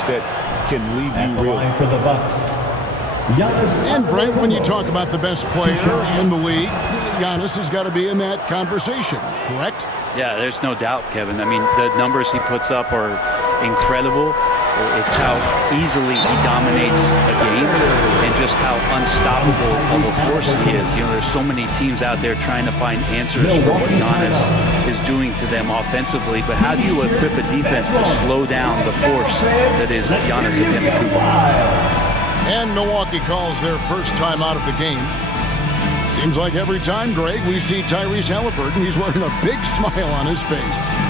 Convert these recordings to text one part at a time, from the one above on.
mistakes that can leave you real. For the Bucks. And Brent, when you talk about the best player in the league, Giannis has got to be in that conversation, correct? Yeah, there's no doubt, Kevin. I mean, the numbers he puts up are incredible. It's how easily he dominates a game and just how unstoppable of a force he is. You know, there's so many teams out there trying to find answers for what Giannis is doing to them offensively. But how do you equip a defense to slow down the force that is Giannis Antetokounmpo? And Milwaukee calls their first time out of the game. Seems like every time, Greg, we see Tyrese Halliburton, he's wearing a big smile on his face.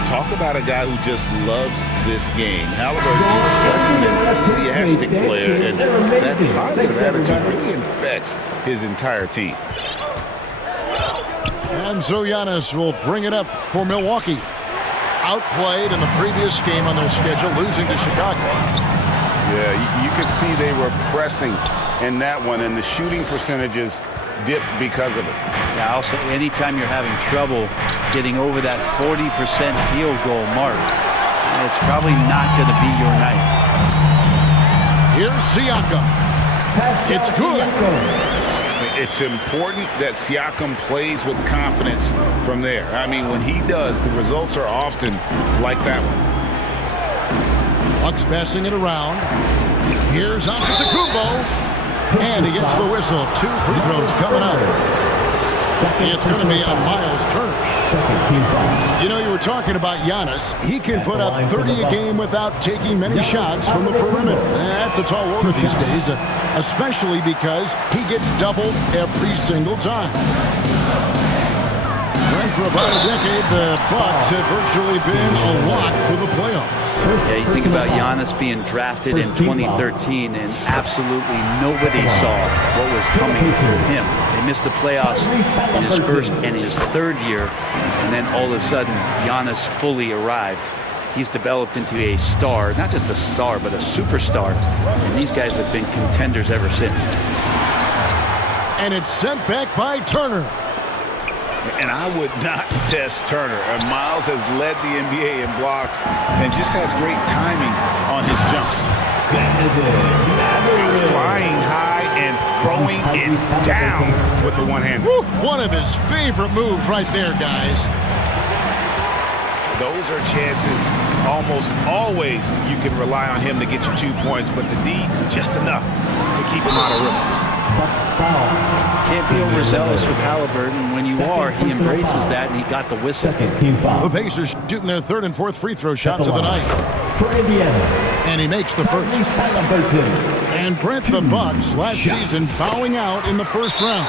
Talk about a guy who just loves this game. Halliburton is such an enthusiastic player, and that positive attitude really infects his entire team. And so Giannis will bring it up for Milwaukee. Outplayed in the previous game on their schedule, losing to Chicago. Yeah, you could see they were pressing in that one, and the shooting percentages dipped because of it. Yeah, I'll say anytime you're having trouble getting over that 40% field goal mark, it's probably not going to be your night. Here's Siakam. It's good. It's important that Siakam plays with confidence from there. I mean, when he does, the results are often like that one. Bucks passing it around. Here's Antetokounmpo. And he gets the whistle. 2 free throws coming up. It's going to be on Miles Turner. You know, you were talking about Giannis. He can put up 30 a game without taking many shots from the perimeter. That's a tall order these days, especially because he gets doubled every single time. And for about a decade, the Bucks have virtually been a lock for the playoffs. Yeah, you think about Giannis being drafted in 2013, and absolutely nobody saw what was coming with him. They missed the playoffs in his first and his third year, and then all of a sudden, Giannis fully arrived. He's developed into a star, not just a star, but a superstar, and these guys have been contenders ever since. And it's sent back by Turner. And I would not test Turner. And Miles has led the NBA in blocks and just has great timing on his jumps. Flying high and throwing it down with the one hand. One of his favorite moves right there, guys. Those are chances almost always you can rely on him to get you 2 points, but the D just enough to keep him out of rhythm. Can't be overzealous with Halliburton. When you are, he embraces that, and he got the whistle. The Pacers shooting their 3rd and 4th free throw shots of the night. For Indiana. And he makes the first. And Brent, the Bucks last season bowing out in the first round.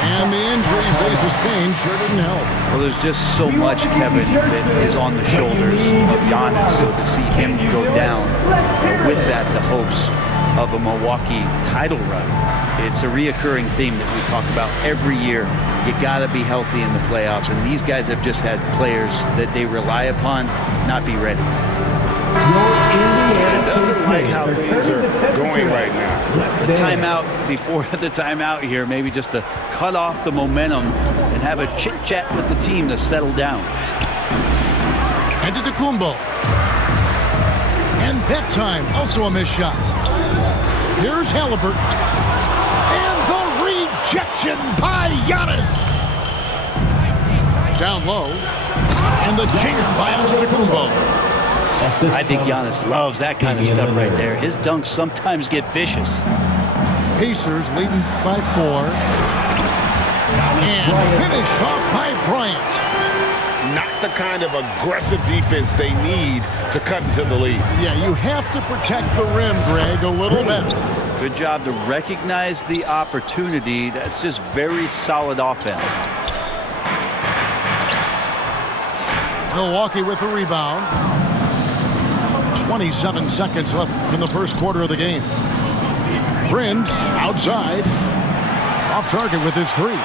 And the injuries they sustained sure didn't help. Well, there's just so much, Kevin, that is on the shoulders of Giannis. So to see him go down, with that, the hopes of a Milwaukee title run. It's a reoccurring theme that we talk about every year. You got to be healthy in the playoffs, and these guys have just had players that they rely upon not be ready. It doesn't like how things are going right now. The timeout before the timeout here, maybe just to cut off the momentum and have a chit-chat with the team to settle down. Antetokounmpo. And that time, also a missed shot. Here's Halliburton. And the rejection by Giannis. Down low. And the chink by Antetokounmpo. I think Giannis loves that kind of stuff right there. His dunks sometimes get vicious. Pacers leading by 4. And finish off by Bryant. Not the kind of aggressive defense they need to cut into the lead. Yeah, you have to protect the rim, Greg, a little bit. Good job to recognize the opportunity. That's just very solid offense. Milwaukee with the rebound. 27 seconds left in the first quarter of the game. Prince outside. Off target with his 3.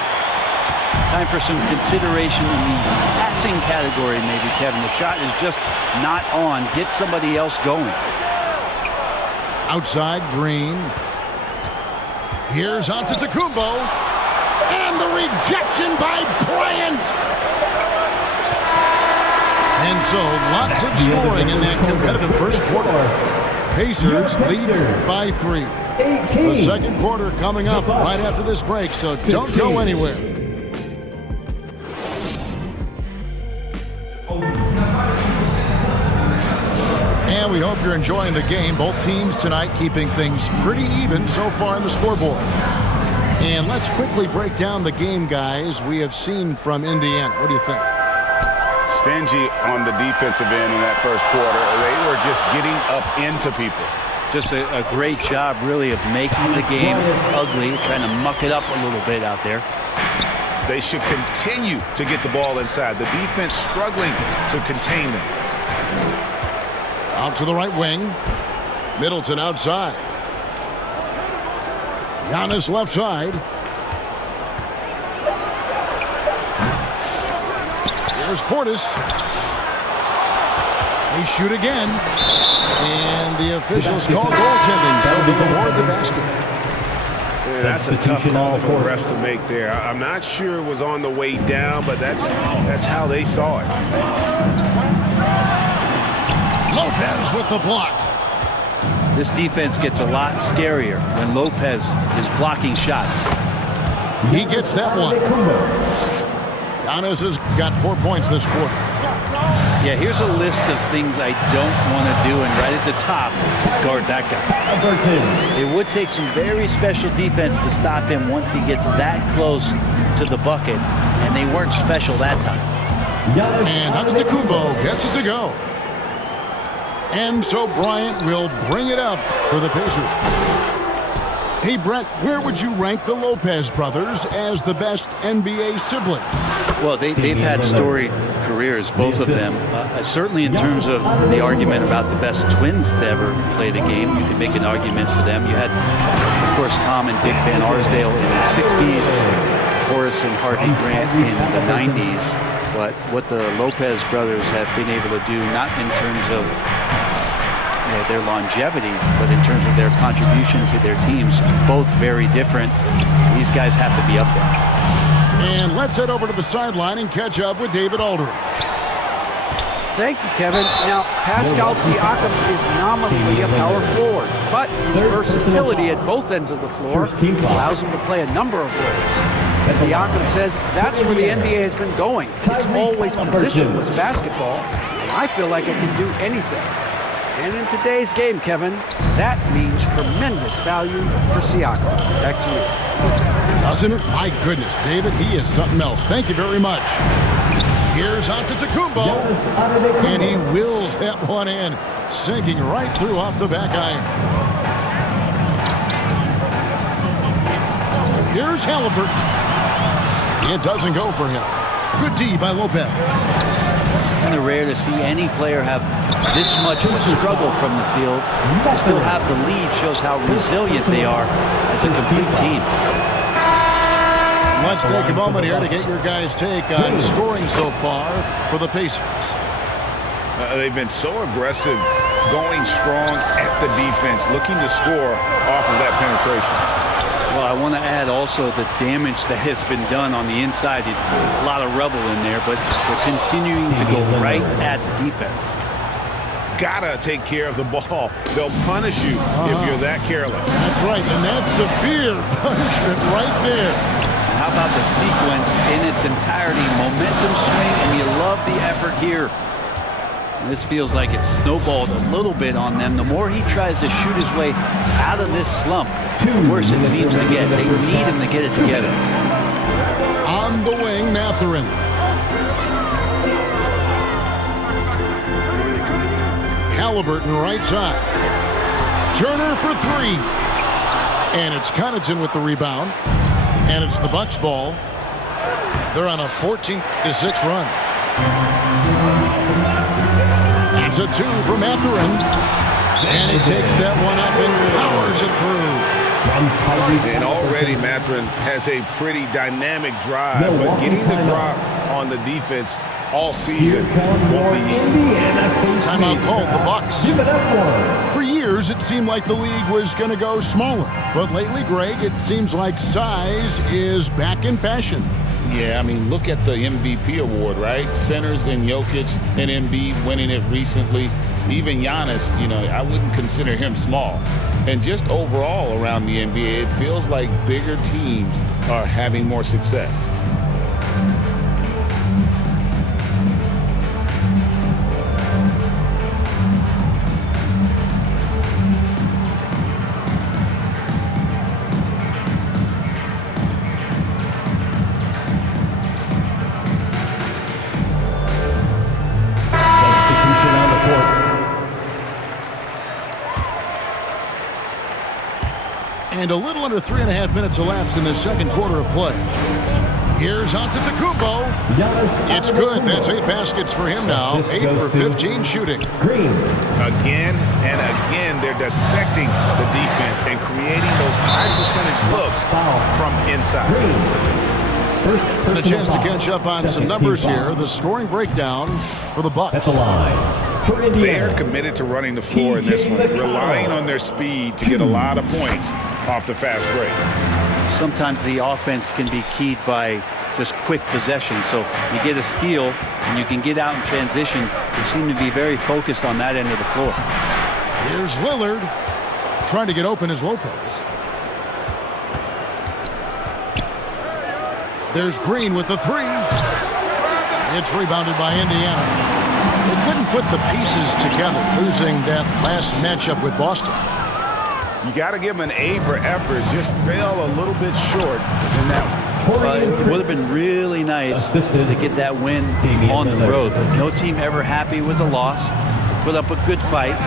Time for some consideration in the passing category, maybe, Kevin. The shot is just not on. Get somebody else going. Outside, Green. Here's Antetokounmpo. And the rejection by Bryant. And so, lots of scoring in that competitive first quarter. Pacers lead by 3. The second quarter coming up right after this break, so don't go anywhere. And we hope you're enjoying the game. Both teams tonight keeping things pretty even so far in the scoreboard. And let's quickly break down the game, guys, we have seen from Indiana. What do you think? Stingy on the defensive end in that first quarter. They were just getting up into people. Just a great job, really, of making the game ugly, trying to muck it up a little bit out there. They should continue to get the ball inside. The defense struggling to contain them. Out to the right wing. Middleton outside. Giannis left side. Here's Portis. They shoot again. And the officials call goaltending, so they award the basket. Yeah, that's a tough call for the refs to make there. I'm not sure it was on the way down, but that's how they saw it. Lopez with the block. This defense gets a lot scarier when Lopez is blocking shots. He gets that one. Giannis has got 4 points this quarter. Yeah, here's a list of things I don't want to do, and right at the top is guard that guy. It would take some very special defense to stop him once he gets that close to the bucket, and they weren't special that time. And Antetokounmpo gets it to go. And so Bryant will bring it up for the Pacers. Hey, Brett, where would you rank the Lopez brothers as the best NBA sibling? Well, they've had storied careers, both of them. Certainly in terms of the argument about the best twins to ever play the game, you can make an argument for them. You had, of course, Tom and Dick Van Arsdale in the 60s, Horace and Harvey Grant in the 90s. But what the Lopez brothers have been able to do, not in terms of their longevity, but in terms of their contribution to their teams, both very different. These guys have to be up there. And let's head over to the sideline and catch up with David Aldridge. Thank you, Kevin. Now, Pascal Siakam is nominally a power forward, but his versatility at both ends of the floor allows him to play a number of roles. Siakam says that's where the NBA has been going. It's always positionless basketball, and I feel like I can do anything. And in today's game, Kevin, that means tremendous value for Siakam. Back to you. Doesn't it? My goodness, David, he is something else. Thank you very much. Here's Antetokounmpo, and he wills that one in, sinking right through off the back iron. Here's Halliburton. It doesn't go for him. Good D by Lopez. It's kind of rare to see any player have this much of a struggle from the field. To still have the lead shows how resilient they are as a complete team. Let's take a moment here to get your guys' take on scoring so far for the Pacers. They've been so aggressive, going strong at the defense, looking to score off of that penetration. Well, I want to add also the damage that has been done on the inside. It's a lot of rubble in there, but they're continuing to go right at the defense. Gotta take care of the ball. They'll punish you if you're that careless. That's right, and that's severe punishment right there. How about the sequence in its entirety? Momentum swing, and you love the effort here. And this feels like it's snowballed a little bit on them. The more he tries to shoot his way out of this slump, the worse it seems to get. They need him to get it together. On the wing, Mathurin. Halliburton right side. Turner for three. And it's Connaughton with the rebound. And it's the Bucks ball. They're on a 14-6 run. That's a two for Mathurin. And he takes that one up and powers it through. And already Mathurin has a pretty dynamic drive, but getting the drop on the defense all season won't be easy. Timeout called, the Bucks. For years, it seemed like the league was going to go smaller. But lately, Greg, it seems like size is back in fashion. Yeah, I mean, look at the MVP award, right? Centers and Jokic and Embiid winning it recently. Even Giannis, you know, I wouldn't consider him small. And just overall around the NBA, it feels like bigger teams are having more success. And a little under 3.5 minutes elapsed in the second quarter of play. Here's Antetokounmpo. It's good. That's 8 baskets for him now. 8 for 15 shooting. Again and again, they're dissecting the defense and creating those high percentage looks from inside. And a chance to catch up on some numbers here. The scoring breakdown for the Bucks. They're committed to running the floor in this one, relying on their speed to get a lot of points off the fast break. Sometimes the offense can be keyed by just quick possession. So you get a steal and you can get out in transition. They seem to be very focused on that end of the floor. Here's Lillard trying to get open as Lopez. There's Green with the 3. It's rebounded by Indiana. They couldn't put the pieces together, losing that last matchup with Boston. You got to give them an A for effort. Just fell a little bit short in that one. It would have been really nice to get that win on the road. No team ever happy with a loss. They put up a good fight.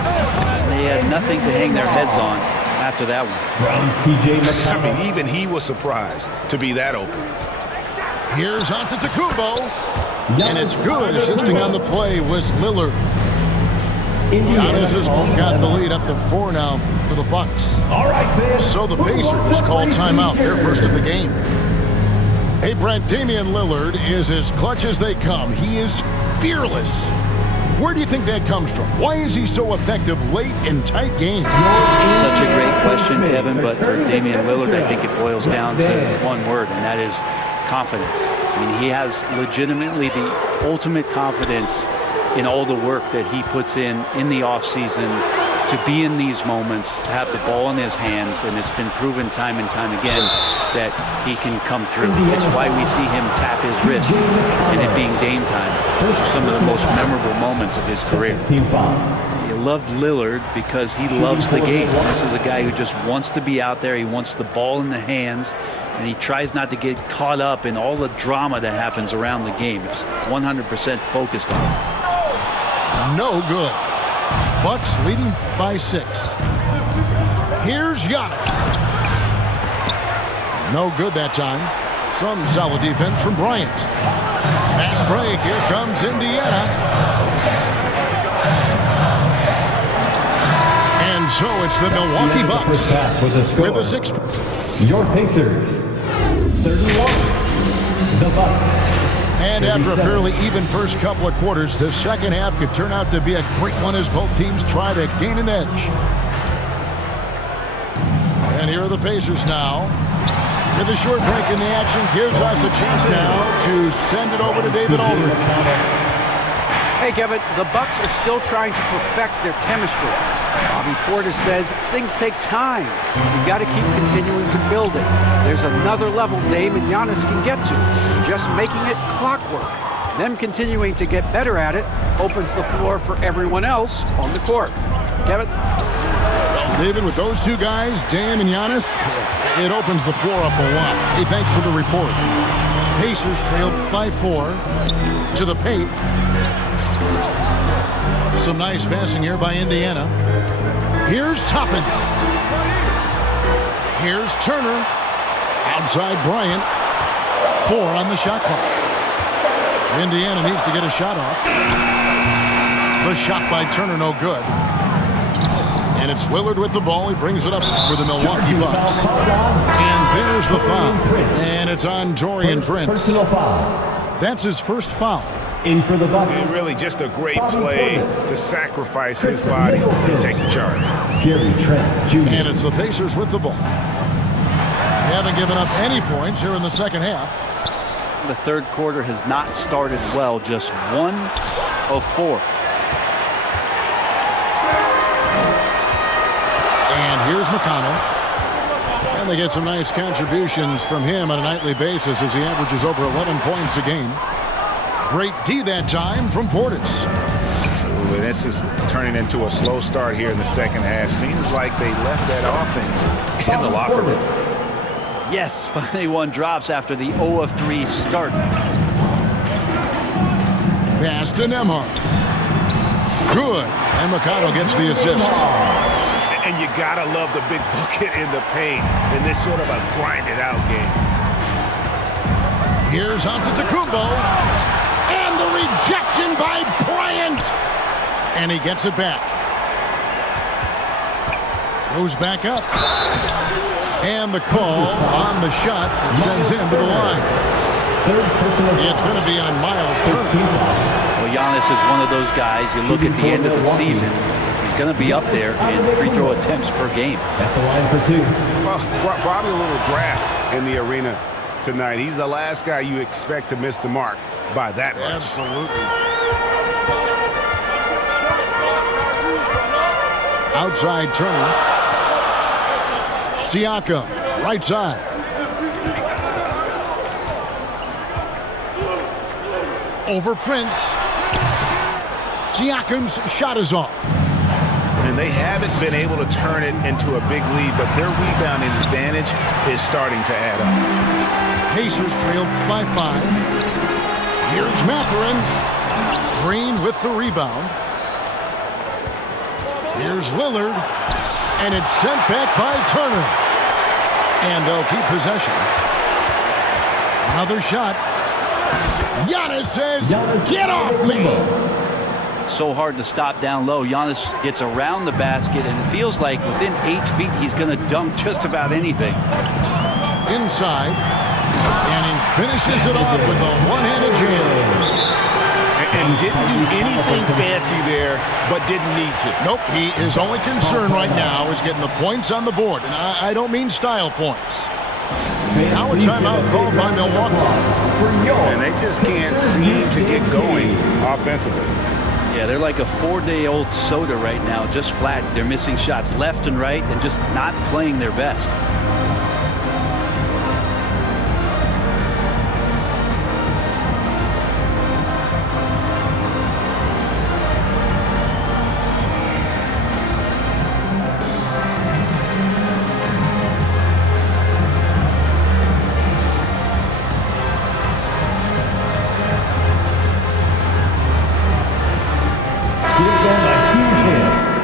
They had nothing to hang their heads on after that one. I mean, even he was surprised to be that open. Here's Antetokounmpo, and it's good. Assisting on the play was Lillard. Giannis has got the lead up to 4 now for the Bucks. So the Pacers call timeout, their first of the game. Hey, Brent, Damian Lillard is as clutch as they come. He is fearless. Where do you think that comes from? Why is he so effective late in tight games? Such a great question, Kevin, but for Damian Lillard, I think it boils down to one word, and that is confidence. I mean, he has legitimately the ultimate confidence in all the work that he puts in the offseason to be in these moments, to have the ball in his hands, and it's been proven time and time again that he can come through. It's why we see him tap his wrist and it being game time. Those are some of the most memorable moments of his career. You love Lillard because he loves the game. This is a guy who just wants to be out there. He wants the ball in the hands, and he tries not to get caught up in all the drama that happens around the game. It's 100% focused on it. No good. Bucks leading by 6. Here's Giannis. No good that time. Some solid defense from Bryant. Fast break. Here comes Indiana. And so it's the Milwaukee Bucks with a 6. Your Pacers, 31. The Bucks. And after a fairly even first couple of quarters, the second half could turn out to be a great one as both teams try to gain an edge. And here are the Pacers now. With a short break in the action, gives us a chance now to send it over to David Aldridge. Hey, Kevin, the Bucks are still trying to perfect their chemistry. Bobby Portis says things take time. You've got to keep continuing to build it. There's another level Dame and Giannis can get to. Just making it clockwork. Them continuing to get better at it opens the floor for everyone else on the court. Kevin? David, with those two guys, Dame and Giannis, it opens the floor up a lot. Hey, thanks for the report. Pacers trailed by 4 to the paint. Some nice passing here by Indiana. Here's Toppin. Here's Turner. Outside Bryant. 4 on the shot clock. Indiana needs to get a shot off. The shot by Turner, no good. And it's Lillard with the ball. He brings it up for the Milwaukee Bucks. And there's the foul. And it's on Taurean Prince. That's his first foul. In for the Bucks. And really just a great play to sacrifice his body and take the charge. Gary Trent Jr. And it's the Pacers with the ball. They haven't given up any points here in the second half. The third quarter has not started well, just 1 of 4. Here's McConnell. And they get some nice contributions from him on a nightly basis as he averages over 11 points a game. Great D that time from Portis. Ooh, this is turning into a slow start here in the second half. Seems like they left that offense in the locker room. Yes, finally one drops after the 0 of 3 start. Pass to Nembhard. Good. And McConnell gets the assist. And you gotta love the big bucket in the paint in this sort of a grinded-out game. Here's Antetokounmpo. And the rejection by Bryant. And he gets it back. Goes back up. And the call on the shot that sends him to the line. It's going to be on Miles Turner. Well, Giannis is one of those guys, you look at the end of the season, he's going to be up there in free throw attempts per game. At the line for 2. Well, probably a little draft in the arena tonight. He's the last guy you expect to miss the mark by that much. Absolutely. Outside Turner. Siakam, right side. Over Prince. Siakam's shot is off. And they haven't been able to turn it into a big lead, but their rebounding advantage is starting to add up. Pacers trail by 5. Here's Mathurin. Green with the rebound. Here's Lillard. And it's sent back by Turner. And they'll keep possession. Another shot. Giannis says, get off me. So hard to stop down low. Giannis gets around the basket, and it feels like within 8 feet he's going to dunk just about anything. Inside. And he finishes it off with a one-handed jam. And didn't do anything fancy there, but didn't need to. Nope, he is only concerned right now is getting the points on the board. And I don't mean style points. Now a timeout called by Milwaukee. And they just can't seem to get going offensively. Yeah, they're like a 4-day-old soda right now, just flat. They're missing shots left and right and just not playing their best.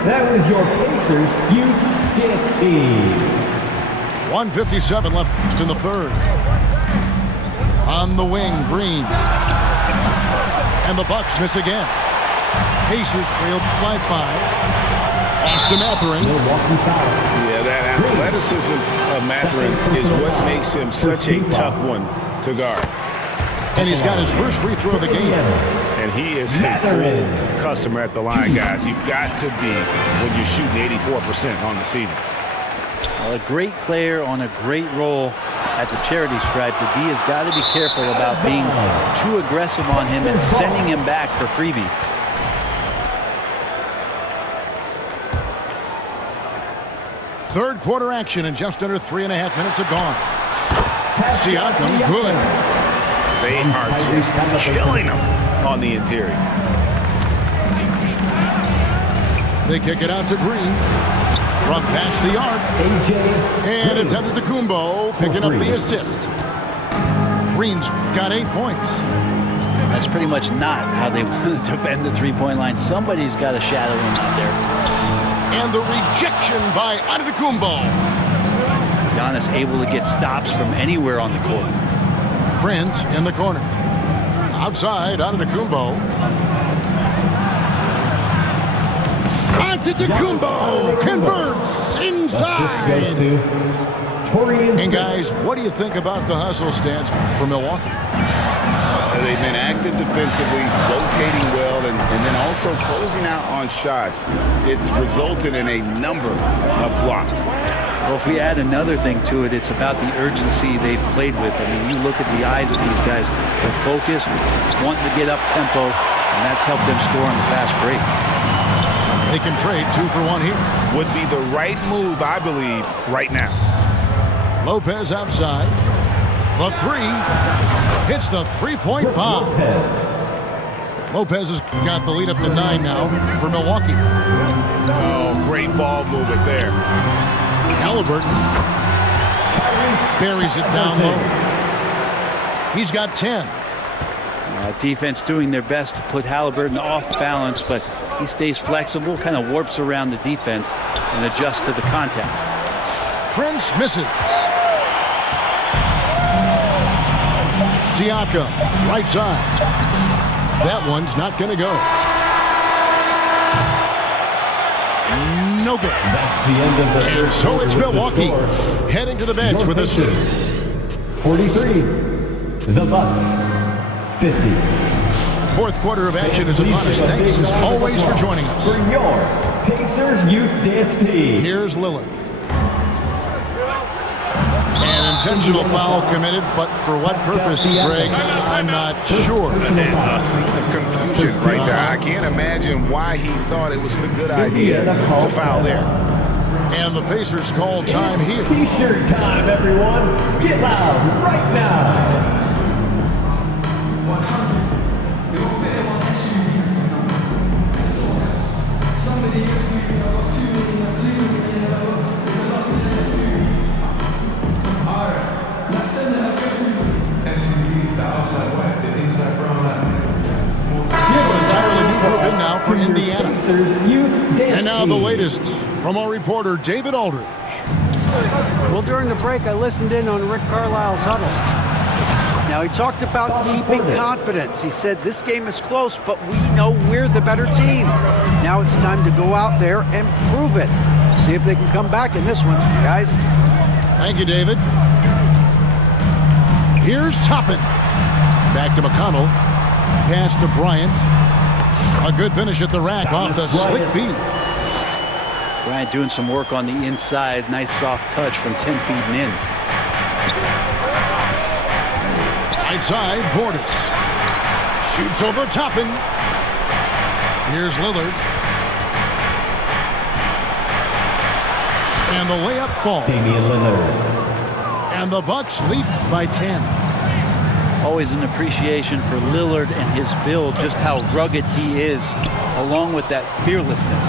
That was your Pacers Youth Dance Team. 1:57 left in the third. On the wing, Green. And the Bucks miss again. Pacers trail by 5. Austin Mathurin. Milwaukee foul. Yeah, that athleticism of Mathurin is what makes him such a tough one to guard. And he's got his first free throw of the game. And he is a cool customer at the line, guys. You've got to be when you're shooting 84% on the season. Well, a great player on a great role at the charity stripe. The D has got to be careful about being too aggressive on him and sending him back for freebies. Third quarter action and just under 3.5 minutes have gone. Siakam, good. They are just killing them on the interior. They kick it out to Green. From past the arc. And it's Antetokounmpo picking up the assist. Green's got 8 points. That's pretty much not how they want to defend the three-point line. Somebody's got to shadow him out there. And the rejection by Antetokounmpo. Giannis able to get stops from anywhere on the court. Prince in the corner. Outside, Antetokounmpo. Antetokounmpo converts inside. And guys, what do you think about the hustle stats for Milwaukee? They've been active defensively, rotating well, and then also closing out on shots. It's resulted in a number of blocks. Well, if we add another thing to it, it's about the urgency they've played with. I mean, you look at the eyes of these guys. They're focused, wanting to get up tempo, and that's helped them score on the fast break. They can trade 2 for 1 here. Would be the right move, I believe, right now. Lopez outside. The 3 hits the three-point bomb. Lopez has got the lead up to 9 now for Milwaukee. Oh, great ball movement there. Halliburton buries it down low. He's got 10. Defense doing their best to put Halliburton off balance, but he stays flexible, kind of warps around the defense and adjusts to the contact. Prince misses. Siakam, right side. That one's not going to go. No good. That's the end of the And first so it's quarter with the Milwaukee score. heading to the bench with a Your Pacers, 43. The Bucks, 50. fourth quarter of action is upon us. Thanks as always for joining us. For your Pacers Youth Dance Team. Here's Lillard. An intentional foul committed, but for what purpose, Greg? I'm not sure. A scene of confusion right there. I can't imagine why he thought it was a good idea to foul there. And the Pacers call time here. T-shirt time, everyone. Get loud right now. Now for Indiana. And now the latest from our reporter, David Aldridge. Well, during the break, I listened in on Rick Carlisle's huddle. Now, he talked about keeping confidence. He said, this game is close, but we know we're the better team. Now it's time to go out there and prove it. See if they can come back in this one, guys. Thank you, David. Here's Toppin. Back to McConnell. Pass to Bryant. A good finish at the rack off the slick feet. Bryant doing some work on the inside. Nice soft touch from 10 feet and in. Right side, Portis. Shoots over Toppin. Here's Lillard. And the layup falls. Damian Lillard. And the Bucks lead by 10. Always an appreciation for Lillard and his build, just how rugged he is, along with that fearlessness.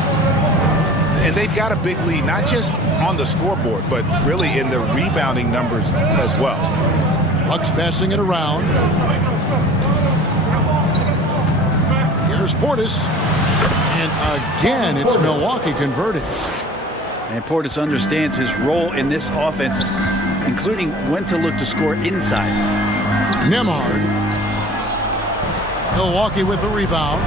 And they've got a big lead, not just on the scoreboard, but really in the rebounding numbers as well. Bucks passing it around. Here's Portis. And again, it's Milwaukee converting. And Portis understands his role in this offense, including when to look to score inside. Nembhard. Milwaukee with the rebound.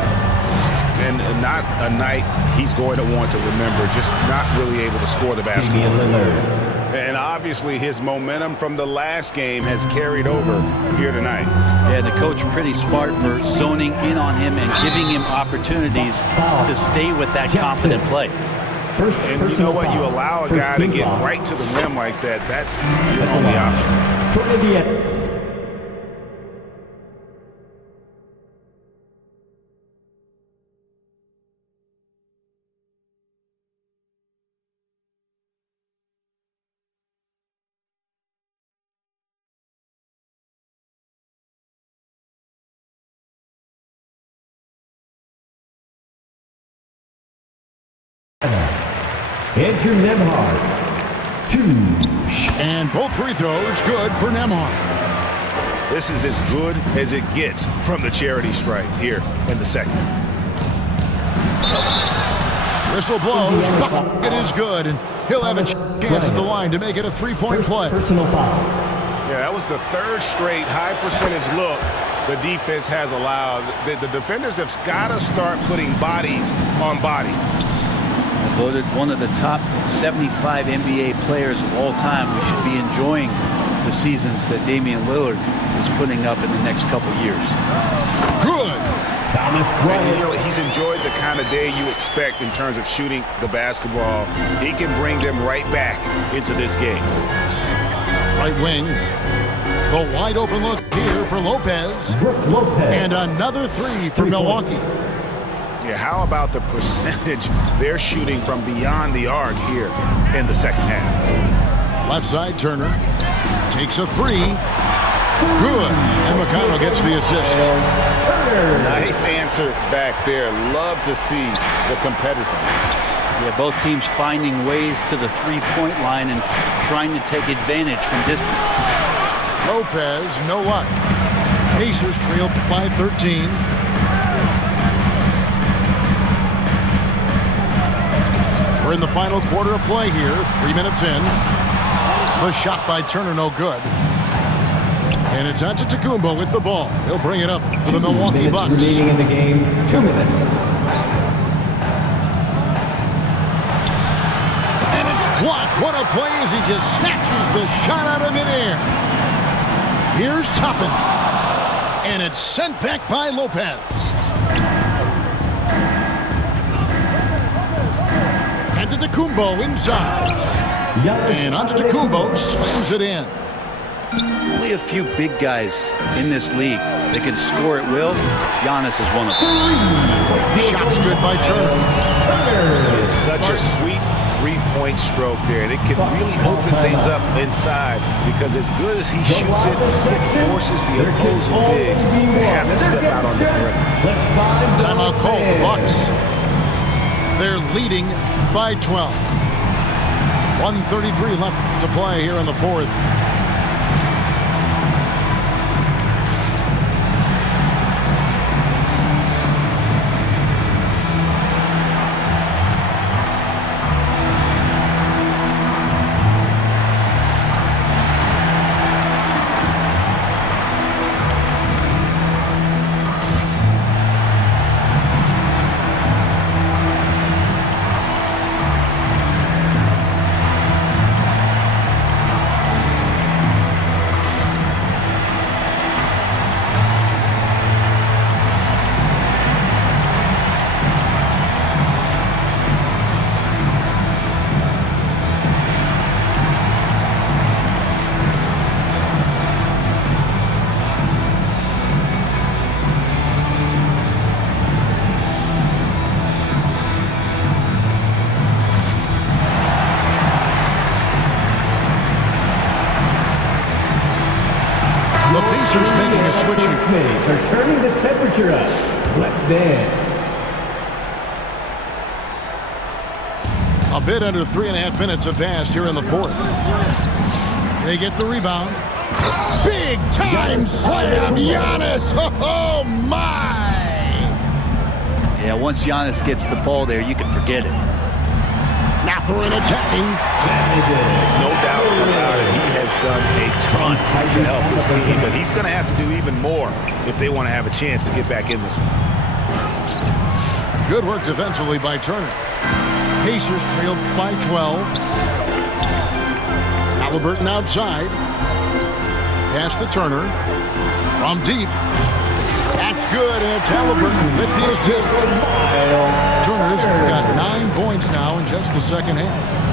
And not a night he's going to want to remember, just not really able to score the basketball. Damian Lillard. And obviously his momentum from the last game has carried over here tonight. Yeah, the coach pretty smart for zoning in on him and giving him opportunities to stay with that confident play. And you know what? You allow a guy to get right to the rim like that, that's your only option. For Indiana. Andrew Nembhard. 2. And both free throws good for Nembhard. This is as good as it gets from the charity stripe here in the second. Whistle blows. Bucket is good. And he'll have a chance at the line to make it a three-point play. Personal foul. Yeah, that was the third straight high percentage look the defense has allowed. The defenders have got to start putting bodies on bodies. Voted one of the top 75 NBA players of all time. We should be enjoying the seasons that Damian Lillard is putting up in the next couple years. Good. Thomas And, Bryant. he's enjoyed the kind of day you expect in terms of shooting the basketball. He can bring them right back into this game. Right wing. The wide open look here for Lopez. Brook Lopez. And another 3 for Milwaukee. Yeah, how about the percentage they're shooting from beyond the arc here in the second half? Left side, Turner takes a three. Good. And McConnell gets the assist. Nice answer back there. Love to see the competitiveness. Yeah, both teams finding ways to the three-point line and trying to take advantage from distance. Lopez, no luck. Pacers trail by 13. We're in the final quarter of play here. 3 minutes in. The shot by Turner, no good. And it's Antetokounmpo with the ball. He'll bring it up for the Milwaukee Bucks. Remaining in the game, 2 minutes. And it's blocked. What a play as he just snatches the shot out of midair. Here's Toppin. And it's sent back by Lopez. Antetokounmpo inside. And Antetokounmpo slams it in. Only a few big guys in this league that can score at will. Giannis is one of them. Shots good by Turner. It's such a sweet three-point stroke there, and it can really open things up inside because as good as he shoots it, it forces the opposing bigs to have to step out on the perimeter. Timeout called the Bucks. They're leading by 12. 1:33 left to play here in the fourth. Pacers making a switch here. Mates are turning the temperature up. Let's dance. A bit under 3.5 minutes have passed here in the fourth. They get the rebound. Big time slam, Giannis. Oh my! Yeah, once Giannis gets the ball there, you can forget it. Mathurin attacking. No doubt about it. He has done a ton to help his team, but he's going to have to do even more if they want to have a chance to get back in this one. Good work defensively by Turner. Pacers trail by 12. Halliburton outside. Pass to Turner. From deep. That's good, and it's Halliburton with the assist. Turner's got 9 points now in just the second half.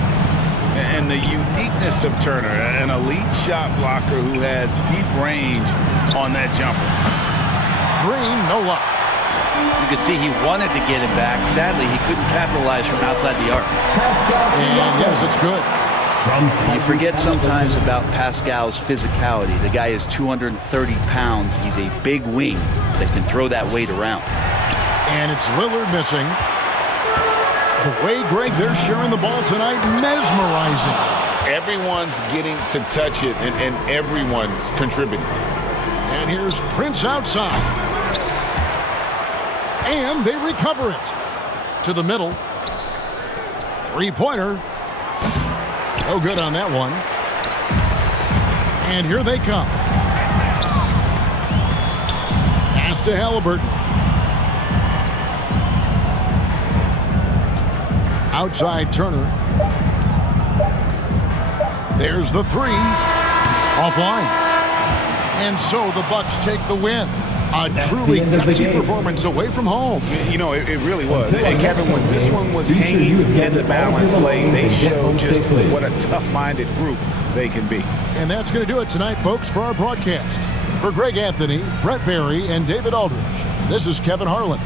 And the uniqueness of Turner, an elite shot blocker who has deep range on that jumper. Green, no luck. You could see he wanted to get it back. Sadly, he couldn't capitalize from outside the arc. And yes, it's good. You forget sometimes about Pascal's physicality. The guy is 230 pounds. He's a big wing that can throw that weight around. And it's Lillard missing. The way, Greg, they're sharing the ball tonight, mesmerizing. Everyone's getting to touch it, and everyone's contributing. And here's Prince outside. And they recover it. To the middle. Three-pointer. No good on that one. And here they come. Pass to Halliburton. Outside Turner. There's the three. Offline. And so the Bucks take the win. A truly gutsy performance away from home. You know, it really was. And Kevin, when this one was hanging in the balance lane, they showed just what a tough-minded group they can be. And that's going to do it tonight, folks, for our broadcast. For Greg Anthony, Brett Barry, and David Aldridge, this is Kevin Harlan.